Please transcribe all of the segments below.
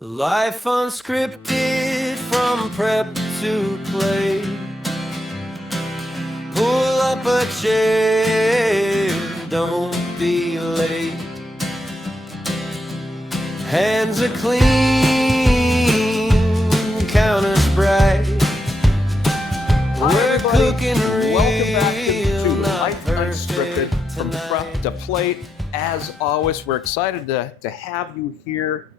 Life unscripted from prep to play. Pull up a chair, don't be late. Hands are clean, counters bright. We're cooking real. Welcome back to Life Unscripted from prep to plate. As always, we're excited to have you here.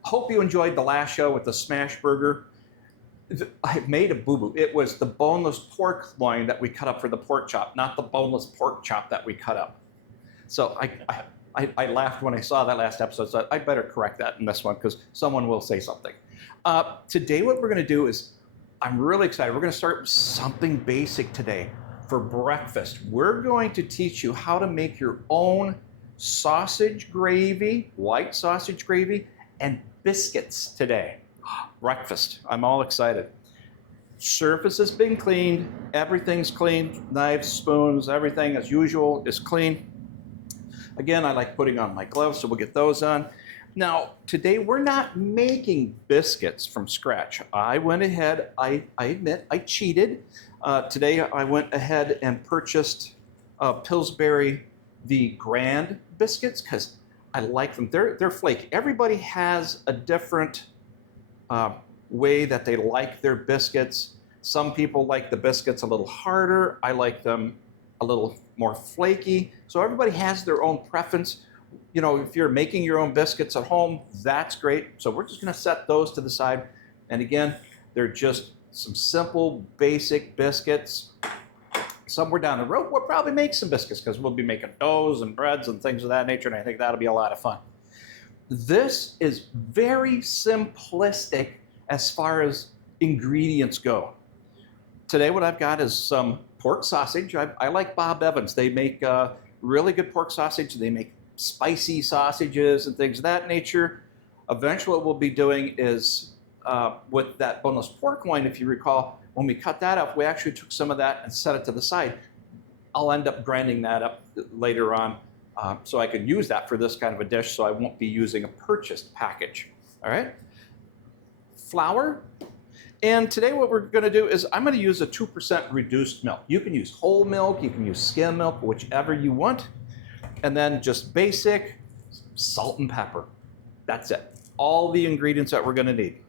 Hope you enjoyed the last show with the smash burger. I made a boo-boo. It was the boneless pork loin that we cut up for the pork chop, not the boneless pork chop that we cut up. So I laughed when I saw that last episode, so I better correct that in this one because someone will say something. Today what we're going to do is, I'm really excited. We're going to start with something basic today for breakfast. We're going to teach you how to make your own sausage gravy, white sausage gravy, and biscuits today. Breakfast. I'm all excited. Surface has been cleaned. Everything's clean. Knives, spoons, everything as usual is clean. Again, I like putting on my gloves, so we'll get those on. Now, today we're not making biscuits from scratch. I went ahead, I admit, I cheated. Today I went ahead and purchased Pillsbury the Grand biscuits because I like them. They're flaky. Everybody has a different way that they like their biscuits. Some people like the biscuits a little harder. I like them a little more flaky. So everybody has their own preference. You know, if you're making your own biscuits at home, that's great. So we're just going to set those to the side. And again, they're just some simple, basic biscuits. Somewhere down the road, we'll probably make some biscuits because we'll be making doughs and breads and things of that nature, and I think that'll be a lot of fun. This is very simplistic as far as ingredients go. Today what I've got is some pork sausage. I like Bob Evans. They make really good pork sausage. They make spicy sausages and things of that nature. Eventually what we'll be doing is with that boneless pork loin, if you recall, when we cut that up, we actually took some of that and set it to the side. I'll end up grinding that up later on so I can use that for this kind of a dish, so I won't be using a purchased package. All right? Flour. And today what we're going to do is I'm going to use a 2% reduced milk. You can use whole milk, you can use skim milk, whichever you want. And then just basic salt and pepper. That's it. All the ingredients that we're going to need.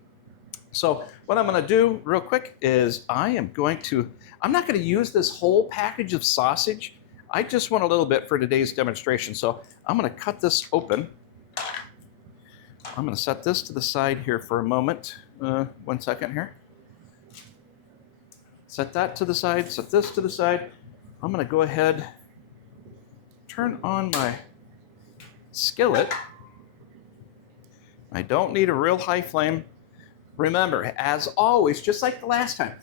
So what I'm going to do real quick is I'm not going to use this whole package of sausage. I just want a little bit for today's demonstration. So I'm going to cut this open. I'm going to set this to the side here for a moment. 1 second here. Set that to the side, set this to the side. I'm going to go ahead, turn on my skillet. I don't need a real high flame. Remember, as always, just like the last time,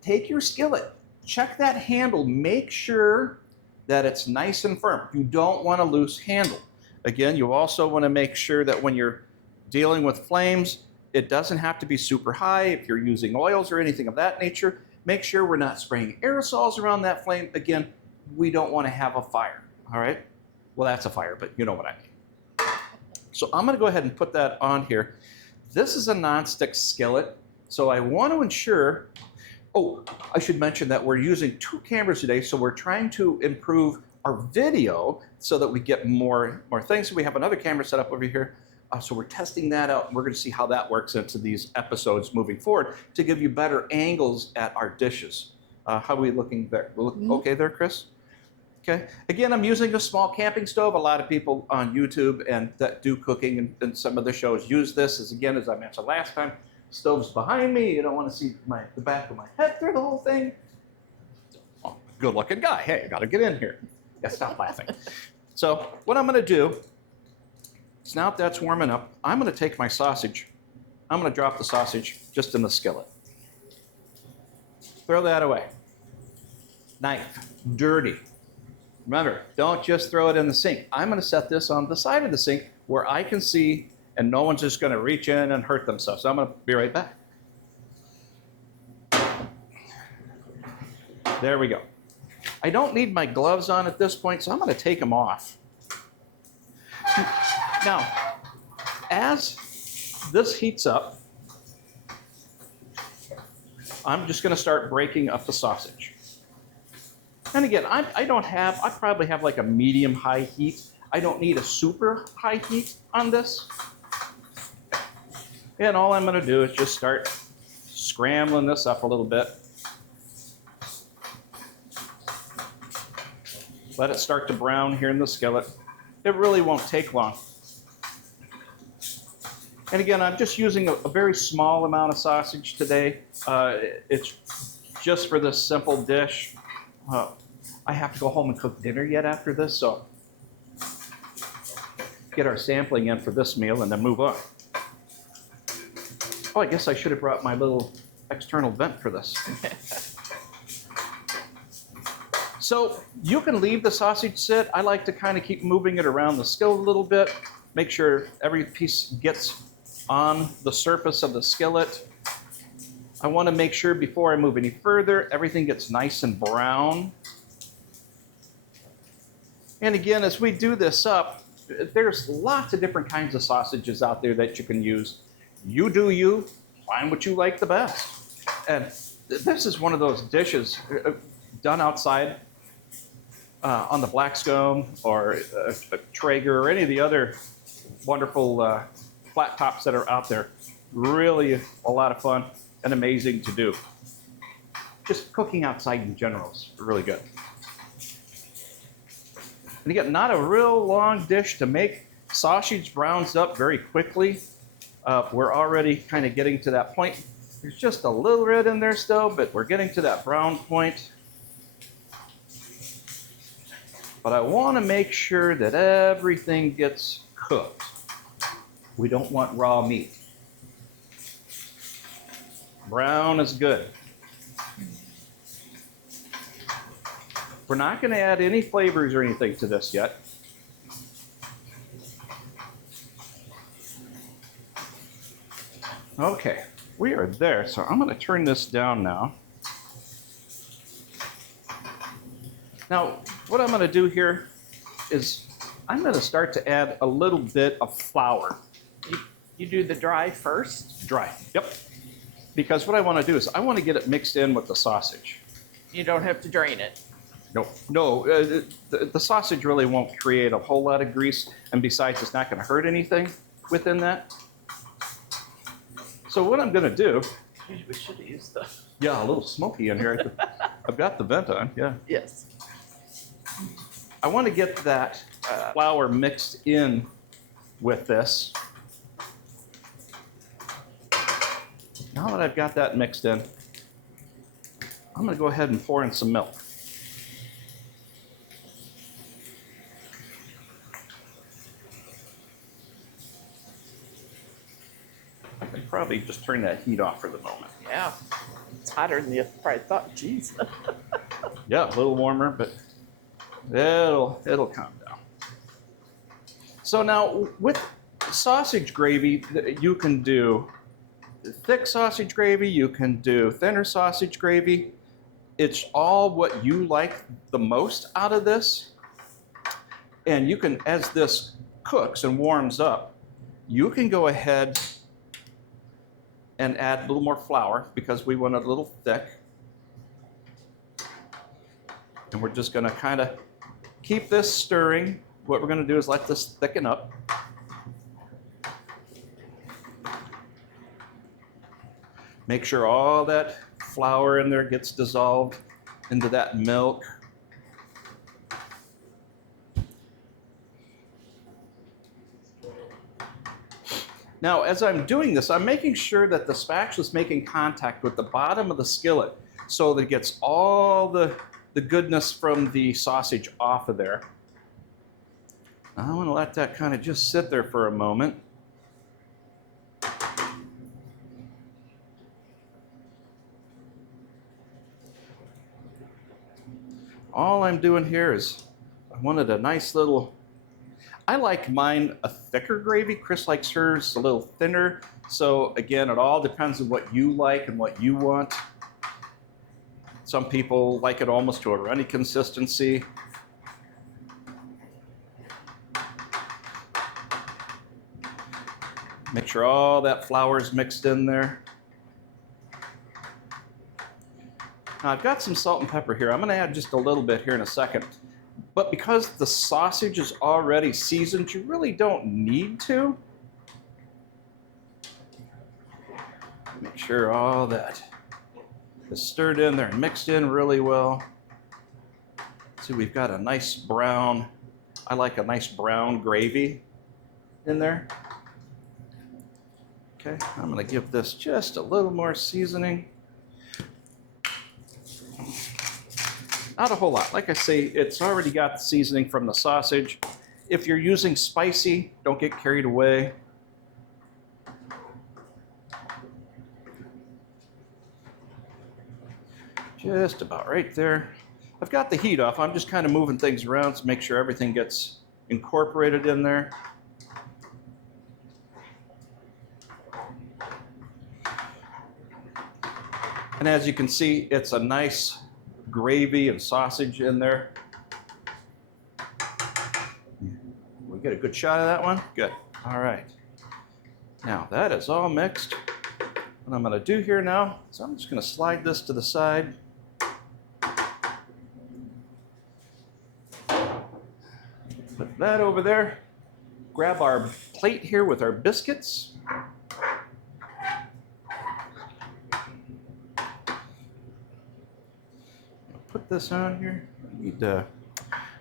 take your skillet, check that handle, make sure that it's nice and firm. You don't want a loose handle. Again, you also want to make sure that when you're dealing with flames, it doesn't have to be super high. If you're using oils or anything of that nature, make sure we're not spraying aerosols around that flame. Again, we don't want to have a fire, all right? Well, that's a fire, but you know what I mean. So I'm going to go ahead and put that on here. This is a nonstick skillet, so I want to ensure, I should mention that we're using 2 cameras today, so we're trying to improve our video so that we get more things. So we have another camera set up over here, so we're testing that out, and we're going to see how that works into these episodes moving forward to give you better angles at our dishes. How are we looking there? We look okay there, Chris? Okay. Again, I'm using a small camping stove. A lot of people on YouTube and that do cooking and some of the shows use this. As I mentioned last time, stove's behind me. You don't want to see the back of my head through the whole thing. Oh, good looking guy. Hey, I got to get in here. Yeah, stop laughing. So what I'm going to do is now that that's warming up, I'm going to take my sausage. I'm going to drop the sausage just in the skillet. Throw that away. Knife. Dirty. Remember, don't just throw it in the sink. I'm going to set this on the side of the sink where I can see and no one's just going to reach in and hurt themselves. So I'm going to be right back. There we go. I don't need my gloves on at this point, so I'm going to take them off. Now, as this heats up, I'm just going to start breaking up the sausage. And again, I probably have like a medium high heat. I don't need a super high heat on this. And all I'm going to do is just start scrambling this up a little bit. Let it start to brown here in the skillet. It really won't take long. And again, I'm just using a very small amount of sausage today. It's just for this simple dish. I have to go home and cook dinner yet after this, so get our sampling in for this meal and then move on. Oh, I guess I should have brought my little external vent for this. So you can leave the sausage sit. I like to kind of keep moving it around the skillet a little bit, make sure every piece gets on the surface of the skillet. I want to make sure before I move any further, everything gets nice and brown. And again, as we do this up, there's lots of different kinds of sausages out there that you can use. You do you, find what you like the best. And this is one of those dishes done outside on the Blackstone or a Traeger or any of the other wonderful flat tops that are out there. Really a lot of fun and amazing to do. Just cooking outside in general is really good. And again, not a real long dish to make. Sausage browns up very quickly. We're already kind of getting to that point. There's just a little red in there still, but we're getting to that brown point. But I want to make sure that everything gets cooked. We don't want raw meat. Brown is good. We're not going to add any flavors or anything to this yet. Okay, we are there. So I'm going to turn this down now. Now, what I'm going to do here is I'm going to start to add a little bit of flour. You do the dry first? Dry, yep. Because what I want to do is I want to get it mixed in with the sausage. You don't have to drain it. No, the sausage really won't create a whole lot of grease, and besides, it's not going to hurt anything within that. So what I'm going to do... We should have used the... Yeah, a little smoky in here. I've got the vent on, yeah. Yes. I want to get that flour mixed in with this. Now that I've got that mixed in, I'm going to go ahead and pour in some milk. I could probably just turn that heat off for the moment. Yeah. It's hotter than you probably thought. Jeez. Yeah, a little warmer, but it'll calm down. So now with sausage gravy, you can do thick sausage gravy, you can do thinner sausage gravy. It's all what you like the most out of this. And you can, as this cooks and warms up, you can go ahead and add a little more flour because we want it a little thick. And we're just going to kind of keep this stirring. What we're going to do is let this thicken up. Make sure all that flour in there gets dissolved into that milk. Now, as I'm doing this, I'm making sure that the spatula is making contact with the bottom of the skillet so that it gets all the goodness from the sausage off of there. Now, I want to let that kind of just sit there for a moment. All I'm doing here is I wanted a nice little, I like mine a thicker gravy. Chris likes hers a little thinner. So again, it all depends on what you like and what you want. Some people like it almost to a runny consistency. Make sure all that flour is mixed in there. Now I've got some salt and pepper here. I'm going to add just a little bit here in a second. But because the sausage is already seasoned, you really don't need to. Make sure all that is stirred in there and mixed in really well. See, we've got a nice brown, I like a nice brown gravy in there. Okay, I'm going to give this just a little more seasoning. Not a whole lot. Like I say, it's already got the seasoning from the sausage. If you're using spicy, don't get carried away. Just about right there. I've got the heat off. I'm just kind of moving things around to make sure everything gets incorporated in there. And as you can see, it's a nice gravy and sausage in there. We get a good shot of that one? Good. All right. Now that is all mixed. What I'm going to do here now is I'm just going to slide this to the side. Put that over there. Grab our plate here with our biscuits. Put this on here. I need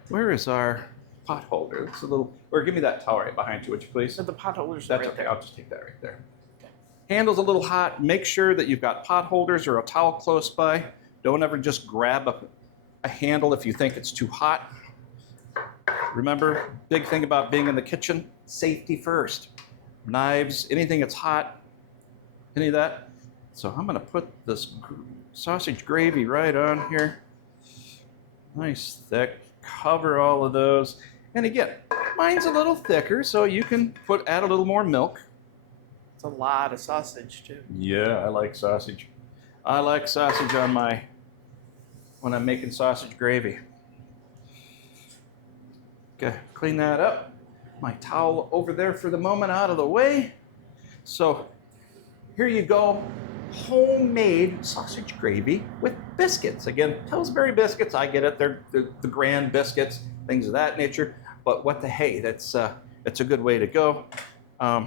where is our pot holder? It's a little, or give me that towel right behind you, would you please? So the pot holder's That's right okay. there. I'll just take that right there. Handle's a little hot. Make sure that you've got pot holders or a towel close by. Don't ever just grab a handle if you think it's too hot. Remember, big thing about being in the kitchen, safety first. Knives, anything that's hot, any of that. So I'm going to put this sausage gravy right on here. Nice thick, cover all of those. And again, mine's a little thicker, so you can add a little more milk. It's a lot of sausage too. Yeah, I like sausage. I like sausage when I'm making sausage gravy. Okay, clean that up. My towel over there for the moment out of the way. So here you go. Homemade sausage gravy with biscuits. Again, Pillsbury biscuits, I get it. They're the grand biscuits, things of that nature. But what the hey, that's a good way to go. Do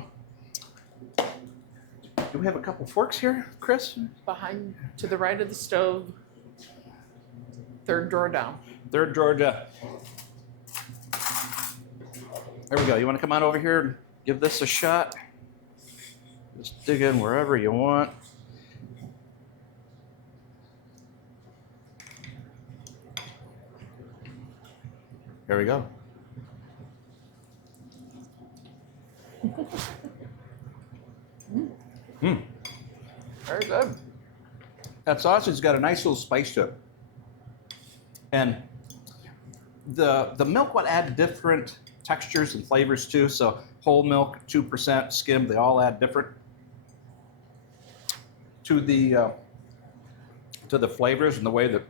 we have a couple forks here, Chris? Behind, to the right of the stove, third drawer down. Third drawer down. There we go. You want to come on over here and give this a shot? Just dig in wherever you want. There we go. Very good. That sausage's got a nice little spice to it. And the milk will add different textures and flavors too. So whole milk, 2%, skim, they all add different to the flavors and the way that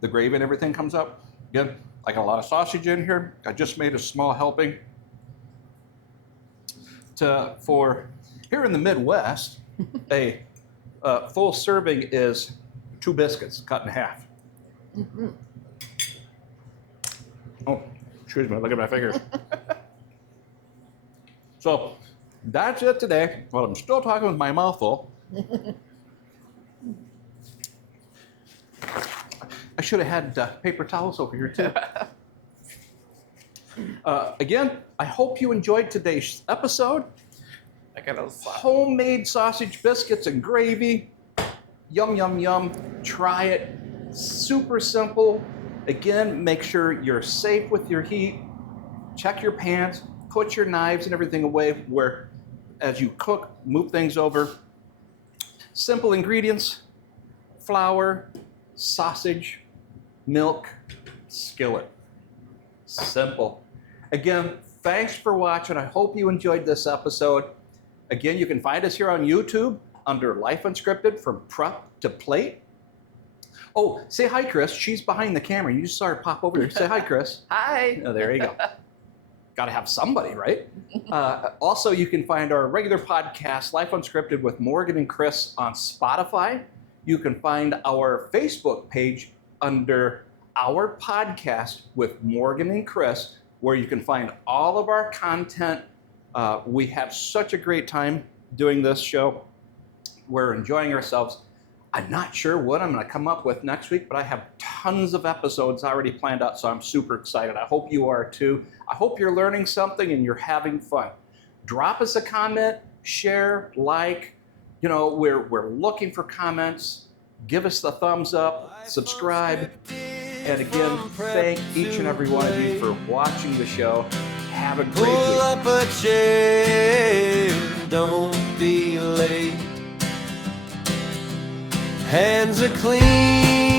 the gravy and everything comes up. Again, I got a lot of sausage in here. I just made a small helping for here in the Midwest. A full serving is 2 biscuits cut in half. Mm-hmm. Oh, excuse me, look at my fingers. So that's it today. Well, I'm still talking with my mouth full. I should have had paper towels over here too. Again, I hope you enjoyed today's episode. I got a Homemade sausage biscuits and gravy. Yum, yum, yum. Try it. Super simple. Again, make sure you're safe with your heat. Check your pans. Put your knives and everything away where, as you cook, move things over. Simple ingredients: flour, sausage, milk, skillet. Simple. Again, thanks for watching. I hope you enjoyed this episode. Again, you can find us here on YouTube under Life Unscripted, from prep to plate. Oh, say hi, Chris. She's behind the camera. You just saw her pop over there. Say hi, Chris. Hi. Oh, there you go. got to have somebody, right? Also, you can find our regular podcast, Life Unscripted with Morgan and Chris, on Spotify. You can find our Facebook page under Our Podcast with Morgan and Chris, where you can find all of our content. We have such a great time doing this show. We're enjoying ourselves. I'm not sure what I'm going to come up with next week, but I have tons of episodes already planned out, so I'm super excited. I hope you are too. I hope you're learning something and you're having fun. Drop us a comment, share, like. You know, we're looking for comments. Give us the thumbs up, subscribe. And again, thank each and every one of you for watching the show. Have a great Pull week. up a chair, don't be late. Hands are clean.